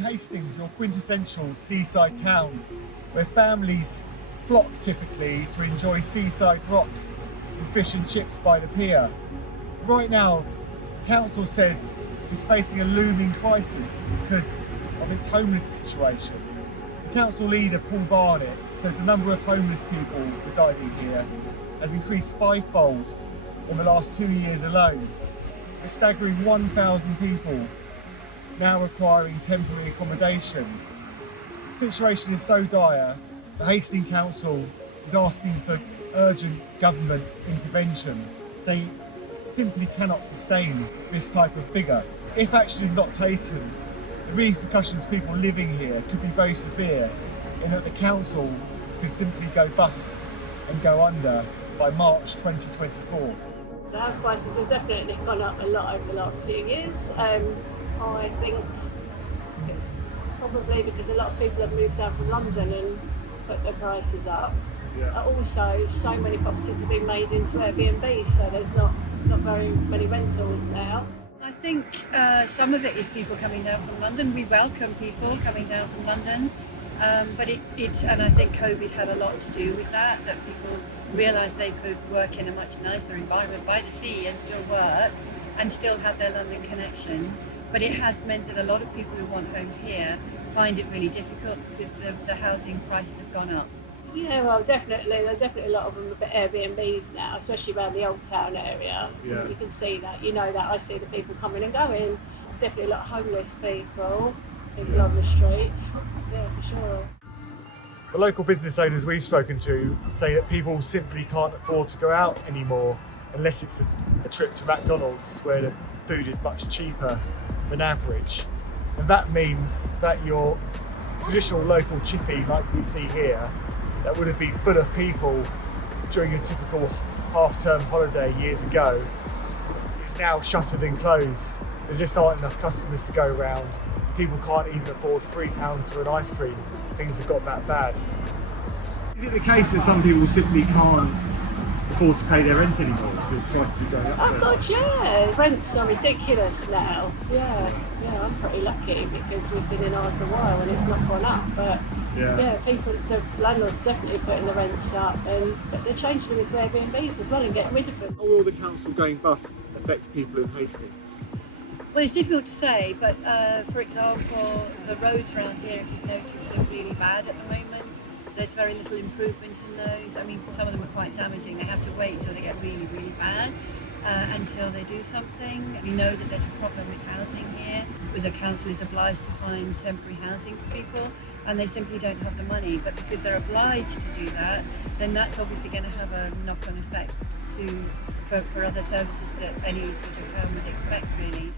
Hastings, your quintessential seaside town, where families flock typically to enjoy seaside rock and fish and chips by the pier. Right now, the council says it's facing a looming crisis because of its homeless situation. The council leader, Paul Barnett, says the number of homeless people residing here has increased fivefold in the last 2 years alone. A staggering 1,000 people now requiring temporary accommodation. The situation is so dire, the Hastings Council is asking for urgent government intervention. They simply cannot sustain this type of figure. If action is not taken, the repercussions for people living here could be very severe, in that the council could simply go bust and go under by March 2024. The house prices have definitely gone up a lot over the last few years. I think it's probably because a lot of people have moved down from London and put their prices up. Yeah. Also, so many properties have been made into Airbnb, so there's not very many rentals now. I think some of it is people coming down from London. We welcome people coming down from London, but and I think COVID had a lot to do with that people realised they could work in a much nicer environment by the sea and still work and still have their London connection. But it has meant that a lot of people who want homes here find it really difficult because the housing prices have gone up. Yeah, well, definitely. There's definitely a lot of them with Airbnbs now, especially around the Old Town area. Yeah. You can see that. You know that. I see the people coming and going. There's definitely a lot of homeless people on the streets. Yeah, for sure. The local business owners we've spoken to say that people simply can't afford to go out anymore unless it's a trip to McDonald's, where the food is much cheaper than average. And that means that your traditional local chippy, like we see here, that would have been full of people during a typical half-term holiday years ago, is now shuttered and closed. There just aren't enough customers to go around. People can't even afford £3 for an ice cream. Things have got that bad. Is it the case that some people simply can't afford to pay their rent anymore because prices are going up? Oh God, yeah. Rents are ridiculous now. Yeah, I'm pretty lucky because we've been in ours a while and it's not gone up. But yeah, the landlords definitely putting the rents up, but they're changing them into Airbnbs as well and getting rid of them. How will the council going bust affect people in Hastings? Well, it's difficult to say, but for example, the roads around here, if you've noticed, are really bad at the moment. There's very little improvement in those. I mean, some of them are quite damaging. They have to wait until they get really, really bad until they do something. We know that there's a problem with housing here, where the council is obliged to find temporary housing for people, and they simply don't have the money. But because they're obliged to do that, then that's obviously going to have a knock-on effect for other services that any sort of town would expect, really.